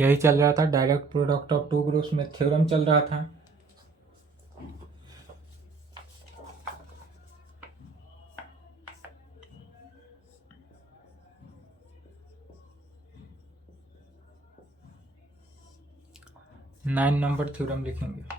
यही चल रहा था, direct product of two groups में थ्योरम चल रहा था। नाइन नंबर थ्योरम लिखेंगे।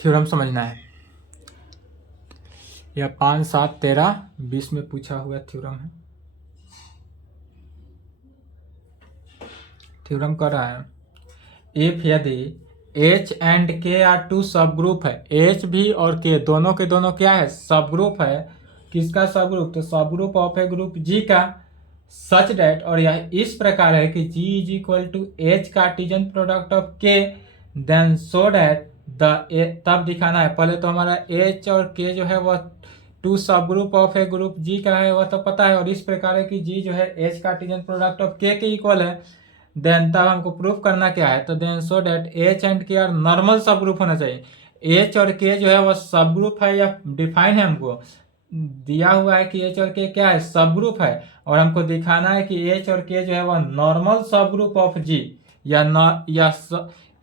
थ्योरम समझना है। यह 5, 7, 13, 20 में पूछा हुआ थ्योरम है। थ्योरम कर रहा है, इफ यदि H and K are two सब ग्रुप है, H भी और K दोनों के दोनों क्या है, सब ग्रुप है। किसका सब ग्रुप, तो सब group of a group G का, सच डेट, और यह इस प्रकार है कि G is equal to H Cartesian product of K, then show that तब दिखाना है। पहले तो हमारा H और K जो है वह टू सब group of a group G का है, वह तो पता है, और इस प्रकार है कि G जो है H Cartesian product of K के इक्वल है। देन तब हमको प्रूफ करना क्या है, तो then show that H and K are normal सब ग्रुप होना चाहिए। H और K जो है वह सब ग्रुप है, या डिफाइन है, हमको दिया हुआ है कि H और K क्या है, सब ग्रुप है, और हमको दिखाना है कि H और K जो है वह नॉर्मल सब ग्रुप ऑफ G, या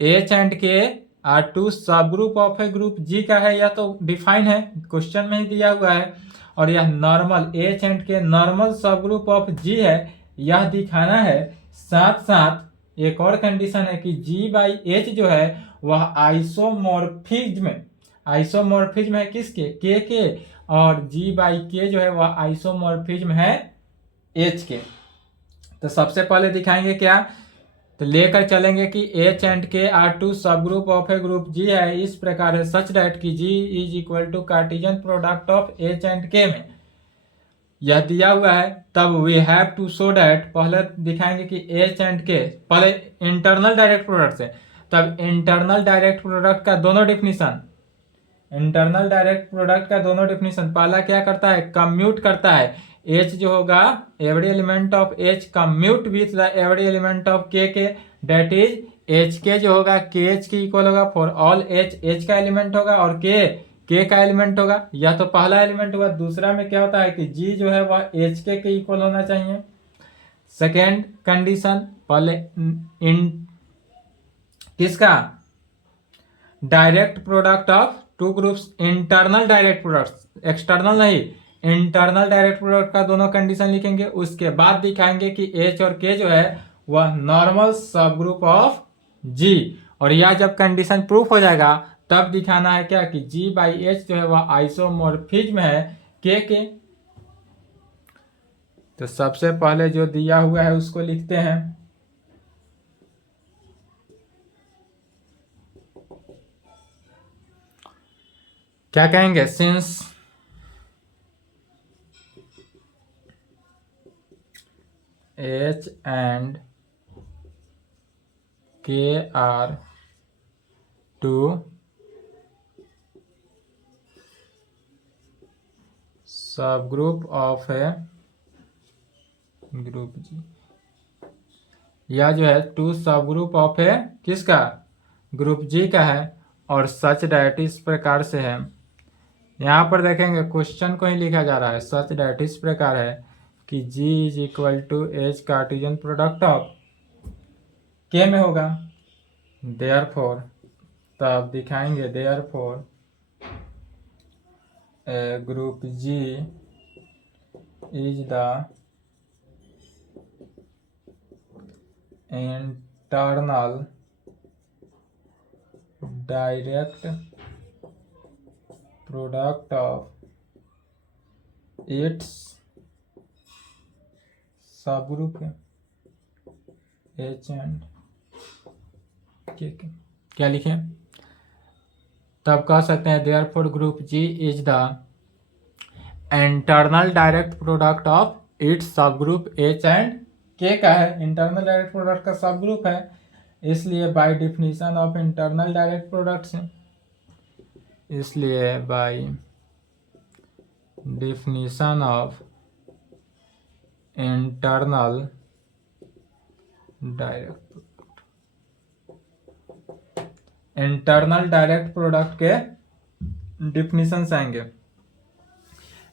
H and K are two सब group of a group G का है, या तो डिफाइन है, क्वेश्चन में ही दिया हुआ है, और यह normal H and K normal सब ग्रुप ऑफ G है, यह दिखाना है। साथ साथ एक और कंडीशन है कि G बाई H जो है वह आइसोमॉर्फिज्म है किसके, K के, और G बाई K जो है वह आइसोमॉर्फिज्म है H के। तो सबसे पहले दिखाएंगे क्या, तो लेकर चलेंगे कि H and K are two सब group of a group G है, इस प्रकार है सच दैट कि G is equal to Cartesian product of H and K में यह दिया हुआ है। तब we have to show that, पहले दिखाएंगे कि H एंड K, पहले इंटरनल डायरेक्ट प्रोडक्ट से, तब इंटरनल डायरेक्ट प्रोडक्ट का दोनों डिफिनीशन, पहला क्या करता है, कम्यूट करता है। H जो होगा every element of H commute with the every element of K के, डेट इज HK जो होगा KH के इक्वल होगा फॉर ऑल H का एलिमेंट होगा, और K का एलिमेंट होगा। यह तो पहला एलिमेंट हुआ। दूसरा में क्या होता है कि G जो है वह HK के इक्वल होना चाहिए। सेकेंड कंडीशन, पहले इन किसका, direct product of two groups, internal direct product, external नहीं, इंटरनल डायरेक्ट प्रोडक्ट का दोनों कंडीशन लिखेंगे। उसके बाद दिखाएंगे कि H और K जो है वह नॉर्मल सब ग्रुप ऑफ G, और यह जब कंडीशन प्रूफ हो जाएगा तब दिखाना है क्या कि G बाई H जो है वह आइसोमॉर्फिज्म है K के। तो सबसे पहले जो दिया हुआ है उसको लिखते हैं। क्या कहेंगे, since H and K are two सब group of a group G, यह जो है टू सब ग्रुप ऑफ ए किसका, ग्रुप जी का है। और सच डैट इस प्रकार से है, यहाँ पर देखेंगे क्वेश्चन को ही लिखा जा रहा है। सच डैट इस प्रकार है कि G is equal to H Cartesian product of K में होगा, देयरफॉर, तब दिखाएंगे therefore group G is the internal direct product of its subgroup H and K. क्या लिखें, तब कह सकते हैं therefore group G is the internal direct product of its subgroup H and K का है, इंटरनल डायरेक्ट प्रोडक्ट का सब ग्रुप है, इसलिए by definition of internal direct product से, इसलिए by definition of internal direct, internal direct product के definition आएंगे।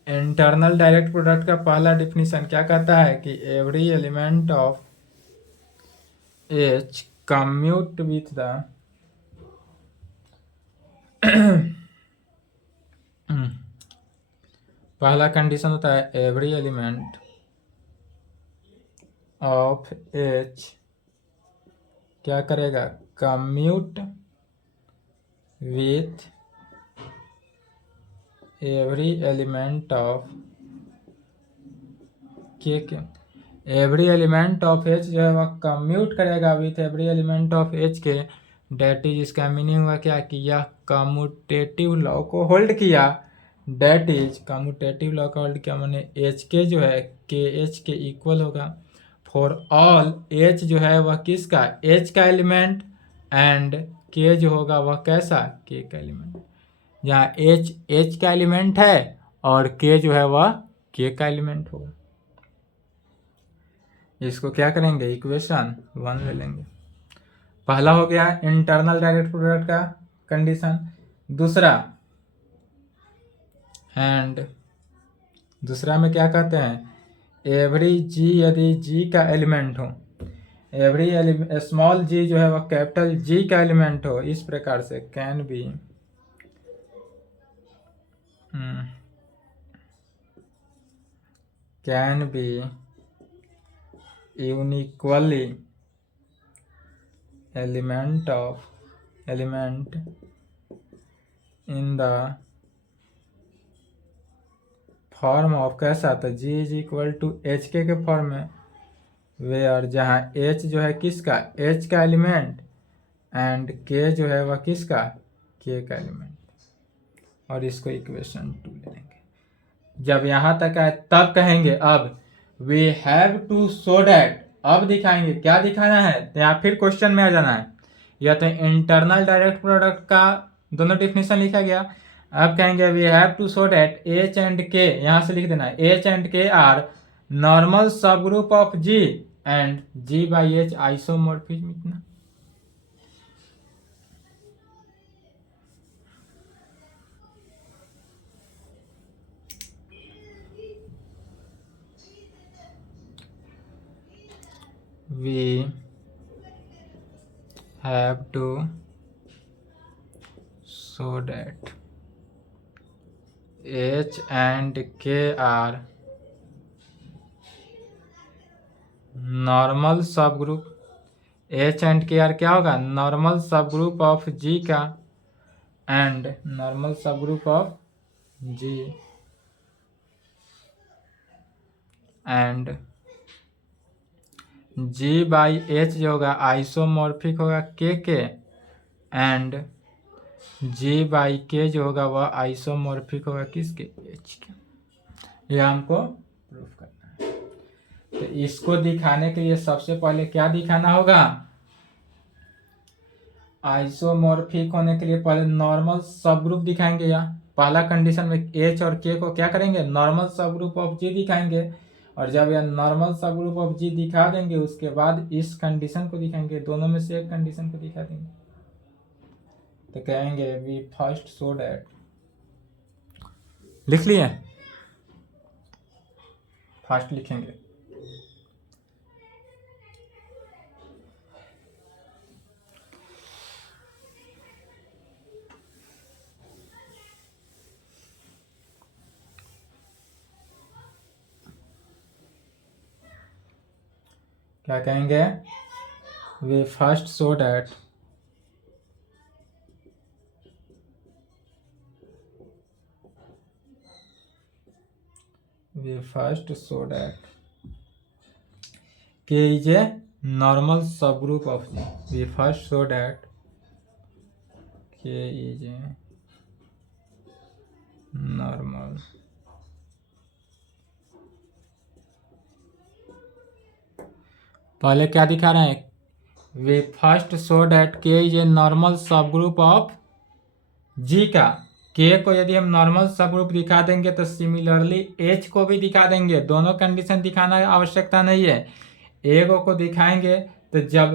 इंटरनल डायरेक्ट प्रोडक्ट का पहला डिफिनीशन क्या कहता है कि every element of H commute with the पहला कंडीशन होता है एवरी एलिमेंट ऑफ एच क्या करेगा, commute with every element of K, every element of H जो है वह कम्यूट करेगा with every element of H के। डेट इज, इसका मीनिंग हुआ क्या कि यह कम्यूटेटिव लॉ को होल्ड किया, डेट इज कम्यूटेटिव लॉ का होल्ड किया, मैंने एच के जो है के एच के इक्वल होगा फॉर ऑल एच जो है वह किसका, एच का एलिमेंट, एंड के जो होगा वह कैसा, के का एलिमेंट, जहाँ एच का एलिमेंट है और के जो है वह के का एलिमेंट होगा। इसको क्या करेंगे, इक्वेशन 1 ले लेंगे। पहला हो गया इंटरनल डायरेक्ट प्रोडक्ट का कंडीशन। दूसरा, एंड दूसरा में क्या कहते हैं, एवरी जी, यदि जी का एलिमेंट हो, एवरी स्मॉल जी जो है वह कैपिटल जी का एलिमेंट हो, इस प्रकार से can be uniquely element in the form of कैसा, तो G is equal to H K form में, वेयर जहाँ एच जो है किसका, एच का एलिमेंट, एंड के जो है वह किसका, के का एलिमेंट। और इसको इक्वेशन 2 ले लेंगे। जब यहाँ तक आए तब कहेंगे अब we have to show that, अब दिखाएंगे क्या दिखाना है, तो यहाँ फिर क्वेश्चन में आ जाना है। या तो इंटरनल डायरेक्ट प्रोडक्ट का दोनों डिफिनेशन लिखा गया, अब कहेंगे we have to show that H and K, यहाँ से लिख देना है H and K are normal सब group of G and G by H isomorphism. इतना we have to show that H and K are normal सब group, H and K are क्या होगा, नॉर्मल सब ग्रुप ऑफ G का, and normal सब group of G and G by H जो होगा isomorphic होगा के, एंड G बाई K जो होगा वह आइसोमॉर्फिक होगा किसके, H के। यह हमको प्रूफ करना है। तो इसको दिखाने के लिए सबसे पहले क्या दिखाना होगा, आइसोमॉर्फिक होने के लिए पहले नॉर्मल सब ग्रुप दिखाएंगे। यहाँ पहला कंडीशन में एच और के को क्या करेंगे, नॉर्मल सब ग्रुप ऑफ जी दिखाएंगे। और जब यह नॉर्मल सब ग्रुप ऑफ जी दिखा देंगे उसके बाद इस कंडीशन को दिखाएंगे, दोनों में से एक कंडीशन को दिखा देंगे। तो कहेंगे वी फर्स्ट शो दैट, लिख लिए, फर्स्ट लिखेंगे। क्या कहेंगे, we first show that K is a normal subgroup of G. We first show that K is a normal पहले क्या दिखा रहे हैं, वी फर्स्ट शो डैट के इज ए नॉर्मल सब ग्रुप ऑफ जी का। के को यदि हम नॉर्मल सब ग्रुप दिखा देंगे तो सिमिलरली एच को भी दिखा देंगे। दोनों कंडीशन दिखाना आवश्यकता नहीं है, एगो को दिखाएंगे। तो जब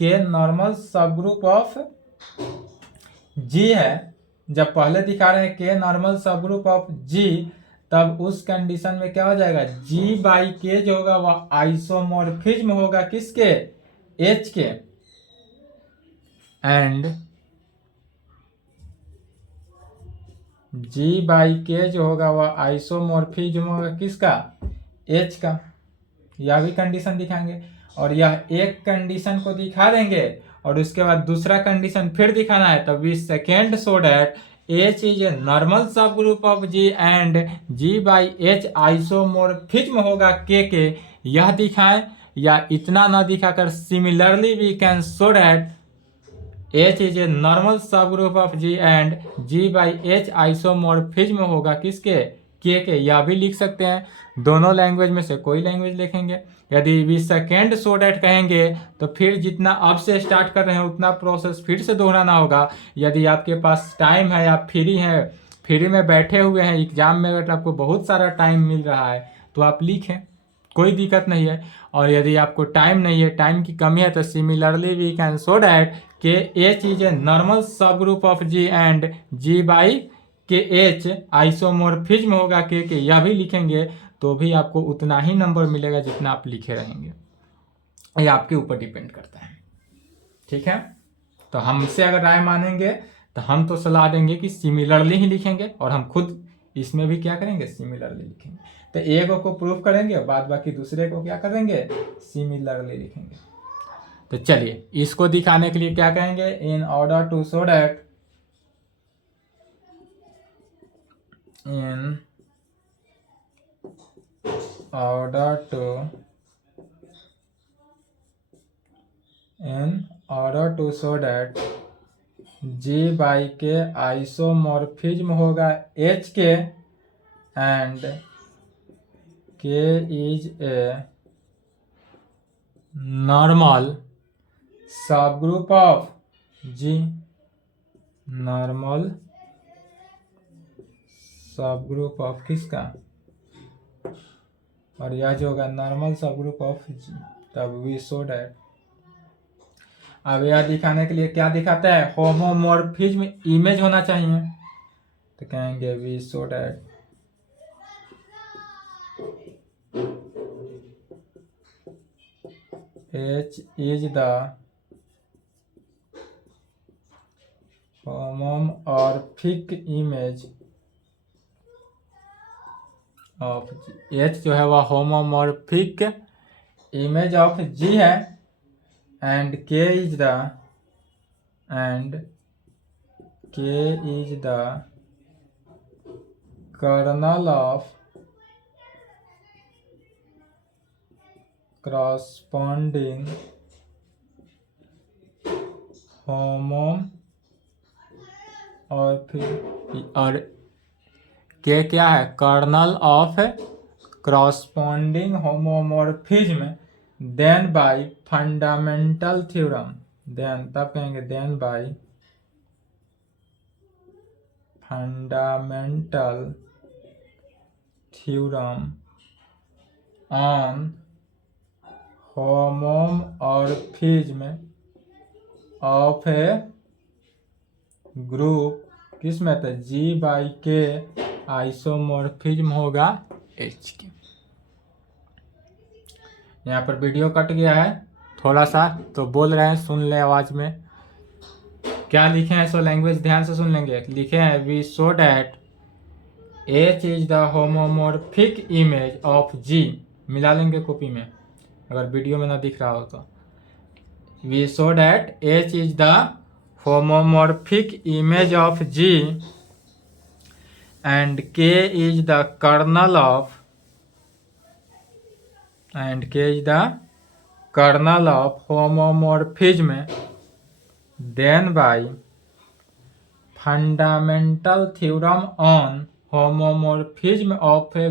के नॉर्मल सब ग्रुप ऑफ जी है, जब पहले दिखा रहे हैं के नॉर्मल सब ग्रुप ऑफ जी, तब उस कंडीशन में क्या हो जाएगा, जी बाई के जो होगा वह आइसोमॉर्फिज्म होगा किसके, एच के। एंड जी बाई के जो होगा वह आइसोमॉर्फिज्म होगा किसका, एच का। यह भी कंडीशन दिखाएंगे। और यह एक कंडीशन को दिखा देंगे और उसके बाद दूसरा कंडीशन फिर दिखाना है। तब we second show that H is a normal सब group of G and G by H isomorphism होगा के, यह दिखाएं। या इतना न दिखाकर similarly we can show that H is a normal सब group of G and G by H isomorphism होगा किसके, के। यह भी लिख सकते हैं। दोनों लैंग्वेज में से कोई लैंग्वेज लिखेंगे। यदि वी सेकेंड शो डैट कहेंगे तो फिर जितना अब से स्टार्ट कर रहे हैं उतना प्रोसेस फिर से दोहराना होगा। यदि आपके पास टाइम है, आप फ्री हैं, फ्री में बैठे हुए हैं, एग्जाम में अगर आपको बहुत सारा टाइम मिल रहा है तो आप लिखें, कोई दिक्कत नहीं है। और यदि आपको टाइम नहीं है, टाइम की कमी है, तो similarly we can show that K H is a normal सब group of G and G by K H isomorphism होगा के, यह भी लिखेंगे तो भी आपको उतना ही नंबर मिलेगा जितना आप लिखे रहेंगे। ये आपके ऊपर डिपेंड करता है, ठीक है। तो हमसे अगर राय मानेंगे तो हम तो सलाह देंगे कि सिमिलरली ही लिखेंगे, और हम खुद इसमें भी क्या करेंगे, सिमिलरली लिखेंगे। तो एक को प्रूफ करेंगे, बाद बाकी दूसरे को क्या करेंगे, सिमिलरली लिखेंगे। तो चलिए इसको दिखाने के लिए क्या कहेंगे, in order to show that in order to show that G by K isomorphism होगा H के and K is a normal subgroup of G, normal सब ग्रुप ऑफ किसका, और यह जो होगा नॉर्मल सब ग्रुप ऑफ जी। तब वी शो डैट, अब यह दिखाने के लिए क्या दिखाता है, होमोमॉर्फिज्म इमेज होना चाहिए। तो कहेंगे we show that H is the homomorphic image of G. H जो है वह होमोमॉर्फिक इमेज ऑफ जी है and K is the kernel of corresponding और के क्या है, kernel of corresponding homomorphism then by fundamental theorem. Then तब कहेंगे then by fundamental theorem on homomorphism of a group किस में था G/K आइसोमॉर्फिज्म होगा H के। यहाँ पर वीडियो कट गया है थोड़ा सा, तो बोल रहे हैं सुन ले आवाज में। क्या लिखे हैं सो लैंग्वेज ध्यान से सुन लेंगे। लिखे हैं we show that H is the homomorphic image of G, मिला लेंगे कॉपी में अगर वीडियो में ना दिख रहा हो तो। We show that H is the homomorphic image of G and K is the kernel of homomorphism then by fundamental theorem on homomorphism of a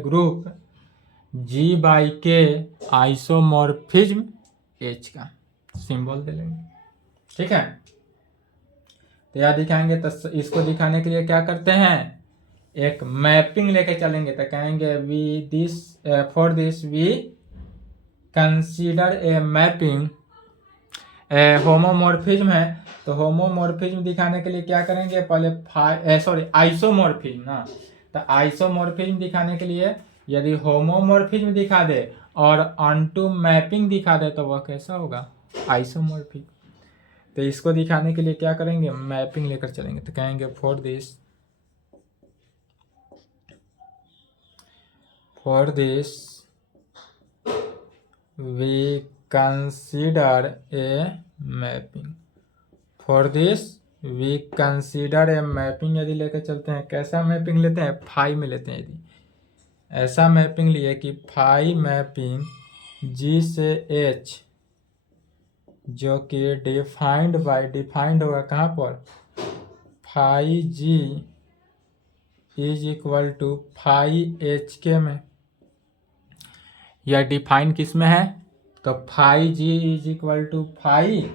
group G/K isomorphism H का symbol दे लेंगे। ठीक है, तो यह दिखाएंगे तो इसको दिखाने के लिए क्या करते हैं, एक मैपिंग लेके चलेंगे। तो कहेंगे for this we consider a mapping. Homomorphism है तो होमोमॉर्फिज्म दिखाने के लिए क्या करेंगे, पहले आइसोमॉर्फिज्म ना, तो आइसोमॉर्फिज्म दिखाने के लिए यदि होमोमॉर्फिज्म दिखा दे और ऑनटू मैपिंग दिखा दे तो वह कैसा होगा, आइसोमॉर्फिक। तो इसको दिखाने के लिए क्या करेंगे, मैपिंग लेकर चलेंगे। तो कहेंगे for this we consider a mapping. For this we consider a mapping यदि लेकर चलते हैं, कैसा मैपिंग लेते हैं, फाई में लेते हैं। यदि ऐसा मैपिंग लिए कि फाई मैपिंग G से H जो कि डिफाइंड होगा कहाँ पर, phi G is equal to phi HK में। यह डिफाइन किस में है, तो phi G is equal to phi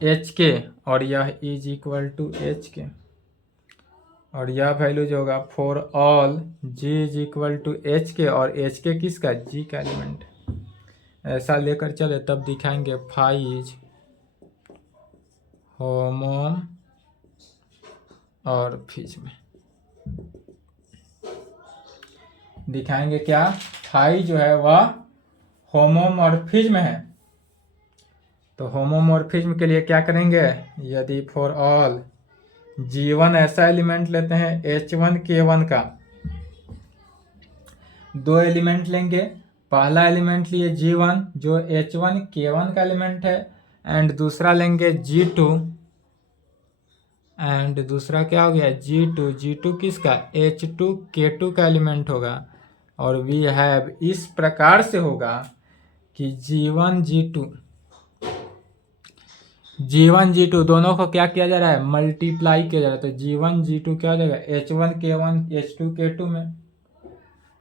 HK और यह इज इक्वल टू HK, और यह वैल्यू जो होगा for all G is equal to HK और HK किसका, G का एलिमेंट। ऐसा लेकर चले तब दिखाएंगे फाई इज होमोमॉर्फिज्म। दिखाएंगे क्या, फाई जो है वह होमोमॉर्फिज्म है। तो होमोमॉर्फिज्म के लिए क्या करेंगे, यदि फॉर ऑल G1 ऐसा एलिमेंट लेते हैं H1 K1 का, दो एलिमेंट लेंगे। पहला एलिमेंट लिए G1 जो H1 K1 का एलिमेंट है, एंड दूसरा लेंगे G2, एंड दूसरा क्या हो गया G2 किसका, H2 K2 का एलिमेंट होगा। और वी हैव इस प्रकार से होगा कि G1 G2 दोनों को क्या किया जा रहा है, मल्टीप्लाई किया जा रहा है। तो G1 G2 क्या हो जाएगा, H1 K1 H2 K2 में।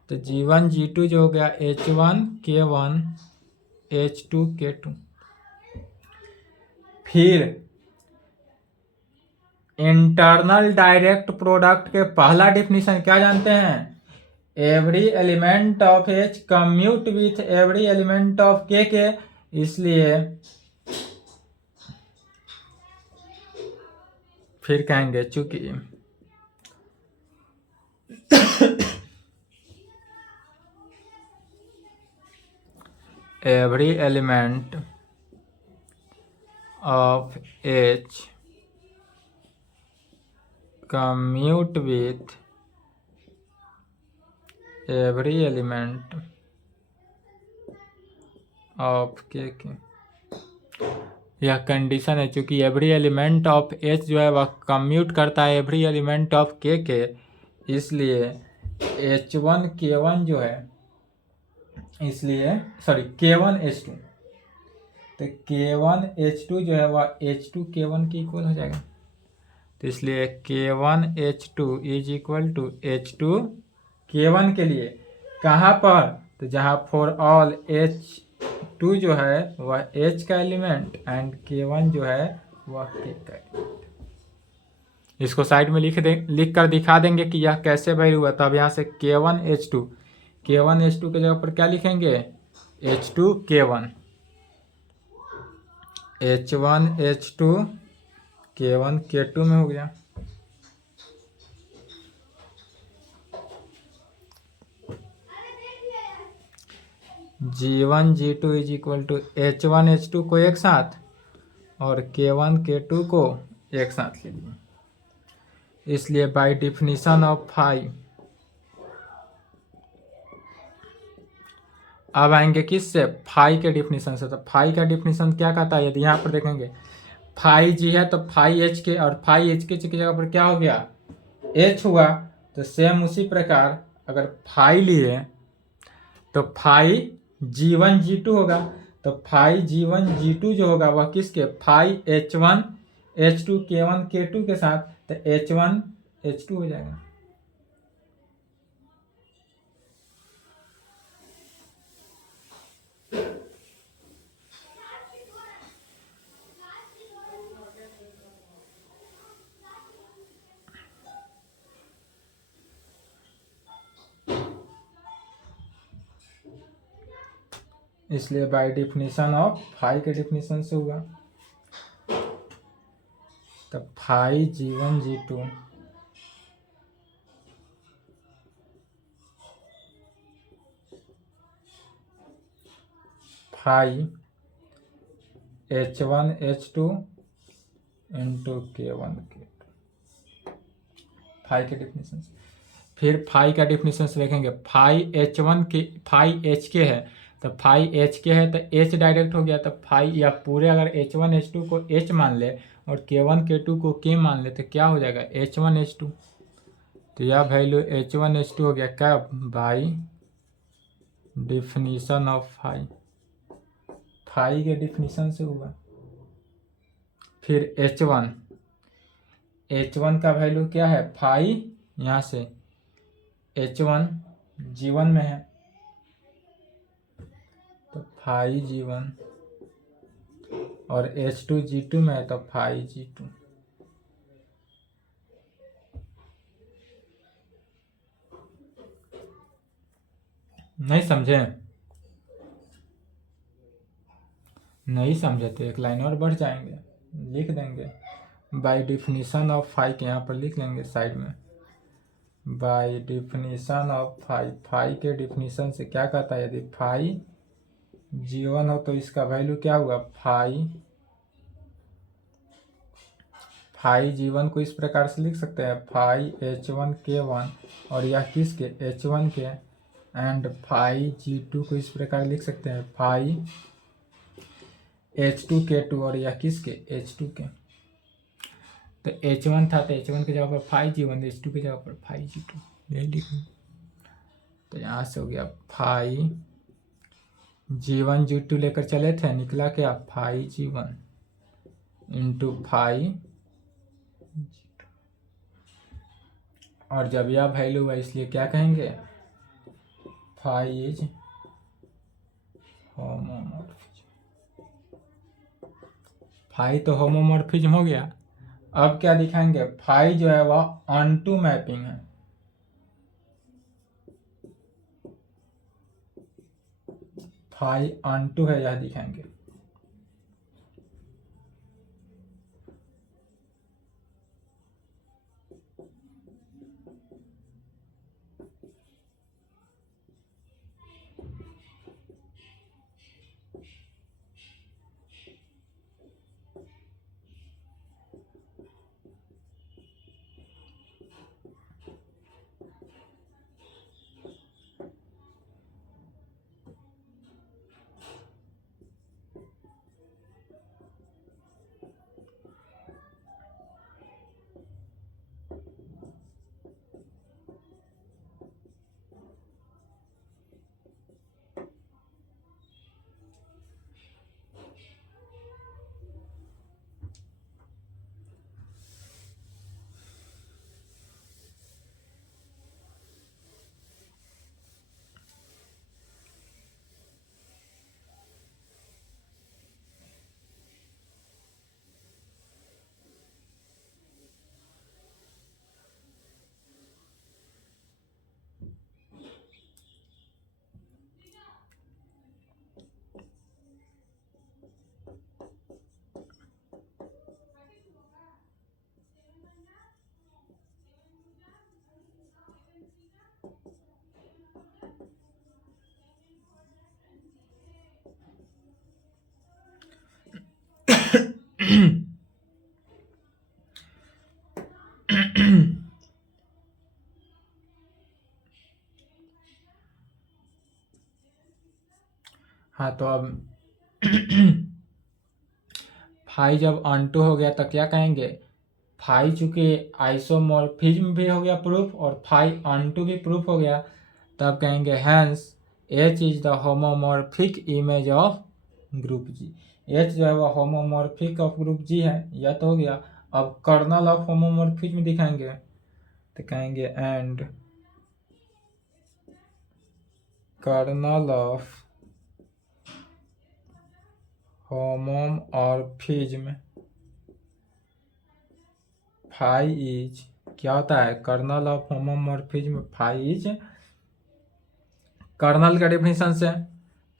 तो G1 G2 जो हो गया H1 K1 H2 K2। फिर इंटरनल डायरेक्ट प्रोडक्ट के पहला डिफिनीशन क्या जानते हैं, every element of H commute with every element of K के। इसलिए फिर कहेंगे चूंकि every element of H commute with every element of K के। यह कंडीशन है, चूंकि एवरी एलिमेंट ऑफ H जो है वह कम्यूट करता है एवरी एलिमेंट ऑफ K के, इसलिए H1 K1 जो है, इसलिए K1 H2, तो K1 H2 जो है वह H2 K1 के इक्वल हो जाएगा। तो इसलिए K1 H2 is equal to H2 K1 के लिए कहाँ पर, तो जहाँ फॉर ऑल H2 जो है वह H का एलिमेंट एंड K1 जो है वह K का एलिमेंट। इसको साइड में लिख कर दिखा देंगे कि यह कैसे वैल्यू हुआ। तब यहाँ से K1H2 K1H2 के जगह पर क्या लिखेंगे H2K1 H1H2 K1K2 में हो गया। G1 G2 is equal to H1 H2 को एक साथ और K1 K2 को एक साथ ले लिए। इसलिए बाय डिफिनीशन ऑफ फाई अब आएंगे किससे फाई के डिफिनीशन से। तो फाई का डिफिनीशन क्या कहता है, यदि यहाँ पर देखेंगे फाई जी है तो फाई एच के, और फाई एच के जगह पर क्या हो गया एच हुआ। तो सेम उसी प्रकार अगर फाई लिए तो फाई G1 G2 होगा। तो फाई G1 G2 जो होगा वह किसके phi H1 H2 K1 K2 के साथ, तो H1 H2 हो जाएगा। इसलिए बाय डिफिनीशन ऑफ फाई के डिफिनीशन से हुआ। तो phi G1 G2 phi H1 H2 into K1 K2 phi के डिफिनीशन से। फिर फाई का डिफिनीशन से देखेंगे फाई H1 के फाई एच के है, तो फाई एच के है तो एच डायरेक्ट हो गया। तो फाई या पूरे अगर H1 H2 को एच मान ले और K1 K2 को के मान ले तो क्या हो जाएगा H1 H2। तो यह वैल्यू H1 H2 हो गया क्या by definition of phi, phi के डिफिनीशन से हुआ। फिर H1 का वैल्यू क्या है फाई, यहाँ से H1 G1 में है तो फाई G1 और H2 G2 में है तो फाई G2। नहीं समझे, नहीं समझे तो एक लाइन और बढ़ जाएंगे, लिख देंगे बाय डिफिनीशन ऑफ फाई के यहाँ पर लिख लेंगे साइड में। By definition of phi, phi के डिफिनीशन से क्या कहता है यदि फाई G1 हो तो इसका वैल्यू क्या हुआ फाई G1 को इस प्रकार से लिख सकते हैं फाई H1 K1 और यह किसके H1 के, एंड फाई G2 को इस प्रकार लिख सकते हैं फाई H2 K2 और यह किसके H2 के। तो H1 था तो H1 की जगह पर फाई G1, H2 की जगह पर फाई G2 यही लिखेंगे। तो यहाँ से हो गया फाई G1 G2 लेकर चले थे, निकला क्या phi G1 into phi G2। और जब यह वैल्यू हुआ इसलिए क्या कहेंगे फाई इज होमोमॉर्फिज्म। फाई तो होमोमॉर्फिज्म हो गया। अब क्या दिखाएंगे फाई जो है वह ऑनटू मैपिंग है। फाई ऑनटू है यह दिखाएंगे। हाँ तो अब फाई जब ऑनटू हो गया तो क्या कहेंगे, फाई चूंकि आइसोमॉर्फिज्म भी हो गया प्रूफ और फाई ऑनटू भी प्रूफ हो गया, तब कहेंगे hence H is the homomorphic image of group G. H जो है वह होमोमॉर्फिक ऑफ ग्रुप जी है, यह तो हो गया। अब कर्नल ऑफ होमोमॉर्फिज्म दिखाएंगे तो कहेंगे and kernel of homomorphism phi is, क्या होता है kernel of homomorphism phi is kernel का डिफिनीशन से।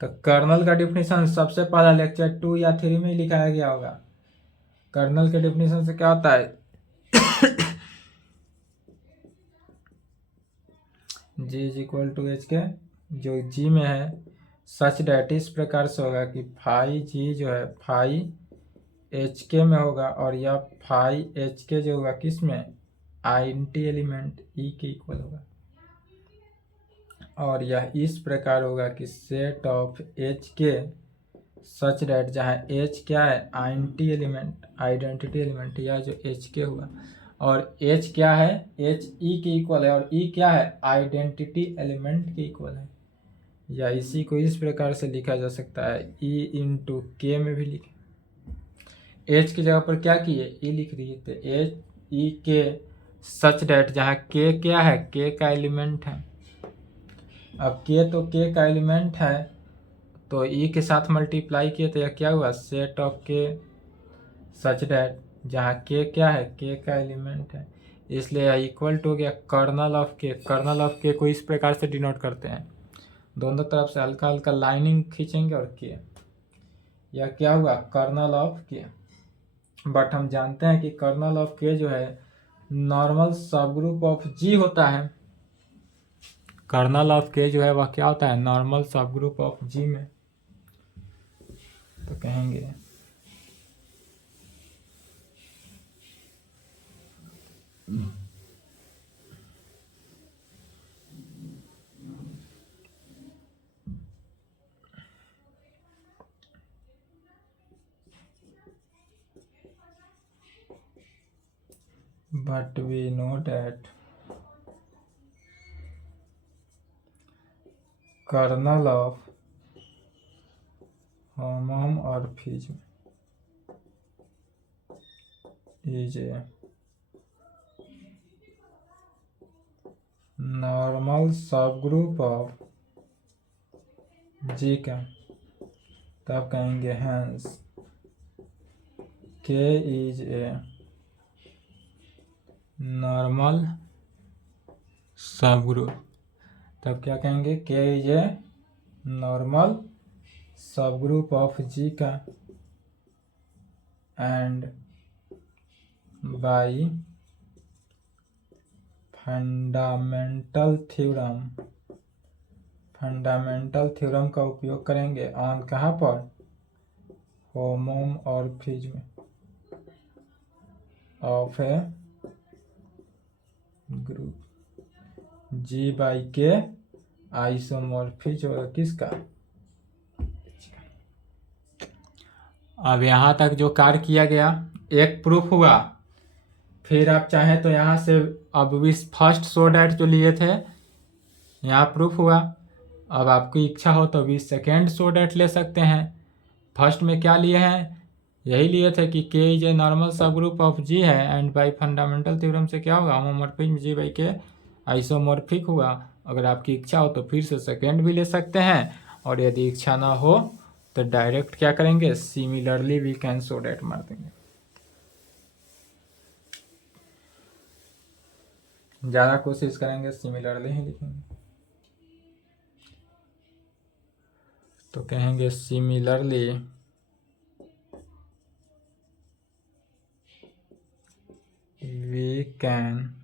तो कर्नल का डिफिनीशन सबसे पहला लेक्चर 2 या 3 में ही लिखाया गया होगा। कर्नल के डिफिनीशन से क्या होता है, जी इज इक्वल टू एच के, जो जी में है सच डैट इस प्रकार से होगा कि फाई जी जो है फाई एच के में होगा, और यह फाई एच के जो होगा किस में, आइडेंटिटी एलिमेंट ई के इक्वल होगा। और यह इस प्रकार होगा कि सेट ऑफ एच के सच डैट, जहाँ एच क्या है आइडेंटिटी एलिमेंट, या जो एच के हुआ, और एच क्या है एच ई के इक्वल है, और ई क्या है आइडेंटिटी एलिमेंट के इक्वल है। या इसी को इस प्रकार से लिखा जा सकता है ई इंटू के में भी लिखे, एच की जगह पर क्या किए ई लिख दिए, तो एच ई के सच डैट, जहाँ के क्या है के का एलिमेंट है। अब के तो के का एलिमेंट है तो ई के साथ मल्टीप्लाई किए तो यह क्या हुआ सेट ऑफ के सच डैट, जहाँ के क्या है के का एलिमेंट है, इसलिए यह इक्वल टू हो गया कर्नल ऑफ के। कर्नल ऑफ के को इस प्रकार से डिनोट करते हैं, दोनों तरफ से हल्का हल्का लाइनिंग खींचेंगे और के, यह क्या हुआ कर्नल ऑफ के। बट हम जानते हैं कि कर्नल ऑफ के जो है नॉर्मल सब ग्रुप ऑफ जी होता है। कर्नल ऑफ के जो है वह क्या होता है नॉर्मल सब ग्रुप ऑफ जी में। तो कहेंगे but we know that kernel of homomorphism is a normal subgroup of G का, तब कहेंगे hence K is a normal subgroup, तब क्या कहेंगे K is a normal subgroup of G का, and by फंडामेंटल थ्योरम का उपयोग करेंगे ऑन कहाँ पर homomorphism of a group G by K isomorphism किसका। अब यहाँ तक जो कार्य किया गया एक प्रूफ हुआ, फिर आप चाहें तो यहाँ से अब भी फर्स्ट सो डैट जो लिए थे यहाँ प्रूफ हुआ, अब आपकी इच्छा हो तो भी सेकेंड सो डैट ले सकते हैं। फर्स्ट में क्या लिए हैं यही लिए थे कि के इज ए नॉर्मल सब ग्रुप ऑफ जी है, एंड बाय फंडामेंटल थ्योरम से क्या होगा होमोमॉर्फिज्म जी बाई के आइसोमॉर्फिक हुआ। अगर आपकी इच्छा हो तो फिर से सेकेंड भी ले सकते हैं, और यदि इच्छा ना हो तो डायरेक्ट क्या करेंगे similarly we can show that मार देंगे। ज़्यादा कोशिश करेंगे सिमिलरली ही लिखेंगे, तो कहेंगे similarly we can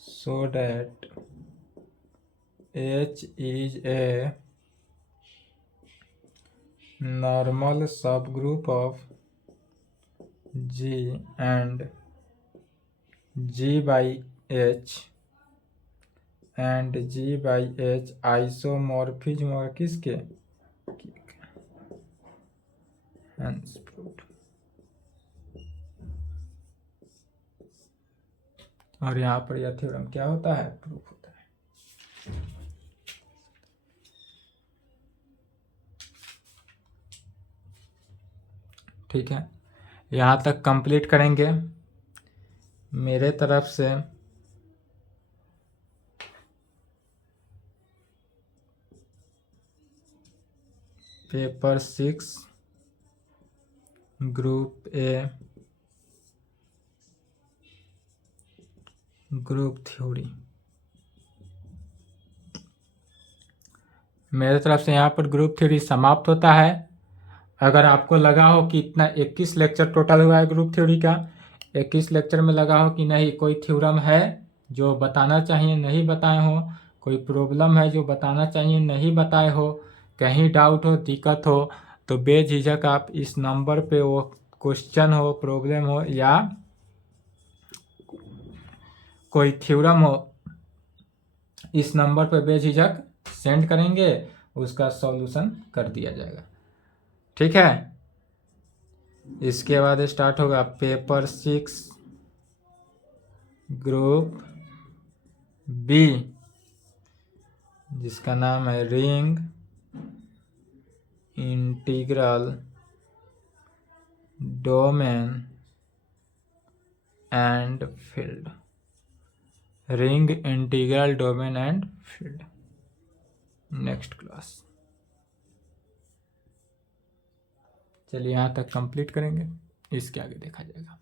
show that H is a normal subgroup of G and G by H and G/H isomorphism और किसके, Hence proved। और यहाँ पर यह थ्योरम क्या होता है, प्रूफ होता है। ठीक है, यहाँ तक कंप्लीट करेंगे मेरे तरफ से। Paper 6 group A group theory मेरे तरफ से यहाँ पर ग्रुप थ्योरी समाप्त होता है। अगर आपको लगा हो कि इतना 21 लेक्चर टोटल हुआ है ग्रुप थ्योरी का, 21 लेक्चर में लगा हो कि नहीं कोई थ्योरम है जो बताना चाहिए नहीं बताए हो, कोई प्रॉब्लम है जो बताना चाहिए नहीं बताए हो, कहीं डाउट हो दिक्कत हो, तो बेझिझक आप इस नंबर पे वो क्वेश्चन हो, प्रॉब्लम हो या कोई थ्योरम हो, इस नंबर पे बेझिझक सेंड करेंगे, उसका सॉल्यूशन कर दिया जाएगा। ठीक है, इसके बाद स्टार्ट होगा पेपर 6 ग्रुप बी, जिसका नाम है ring integral domain and field. Ring integral domain and field next class. चलिए यहाँ तक कंप्लीट करेंगे, इसके आगे देखा जाएगा।